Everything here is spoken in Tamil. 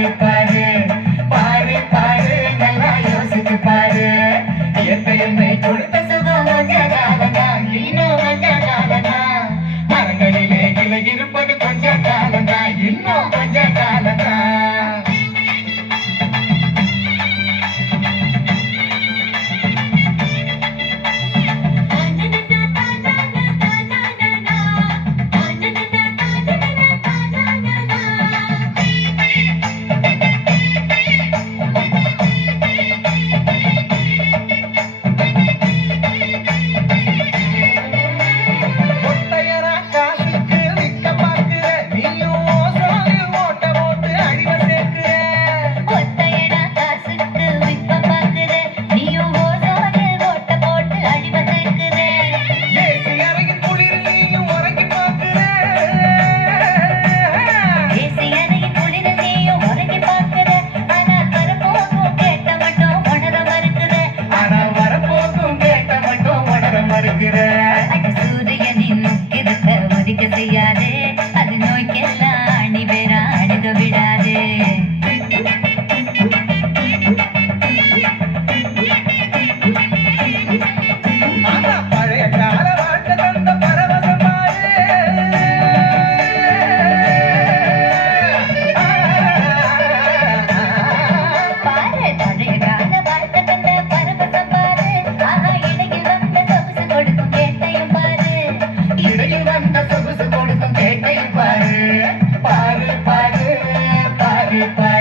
பாரு பாரு பாரு பாரு நல்லா யோசிச்சு பாரு என்னை கொடுத்த சுகம் கொஞ்ச காலமா இன்னும் கொஞ்ச காலமா மரங்களிலே இலை இருப்பது கொஞ்ச காலமா இன்னும் கொஞ்ச காலமா சூரியனின் முக்கியத்தை ஒதுக்க செய்யாதே அது நோய்க்கெல்லாம் அணி வேற அணுக விடாதே பழைய கால வாழ்க்கை தந்த பரவசம் பாரு பழைய கால வாழ்க்கை தந்த பரவசம் பாரு ஆஹா இடையில் வந்த சொகுசு கொடுக்கும் கேட்டையும் பாரு இடையில் வந்த சொகுசு கொடுக்கும் கேட்டையும் பாரு பாரு பாரு பாரு பாரு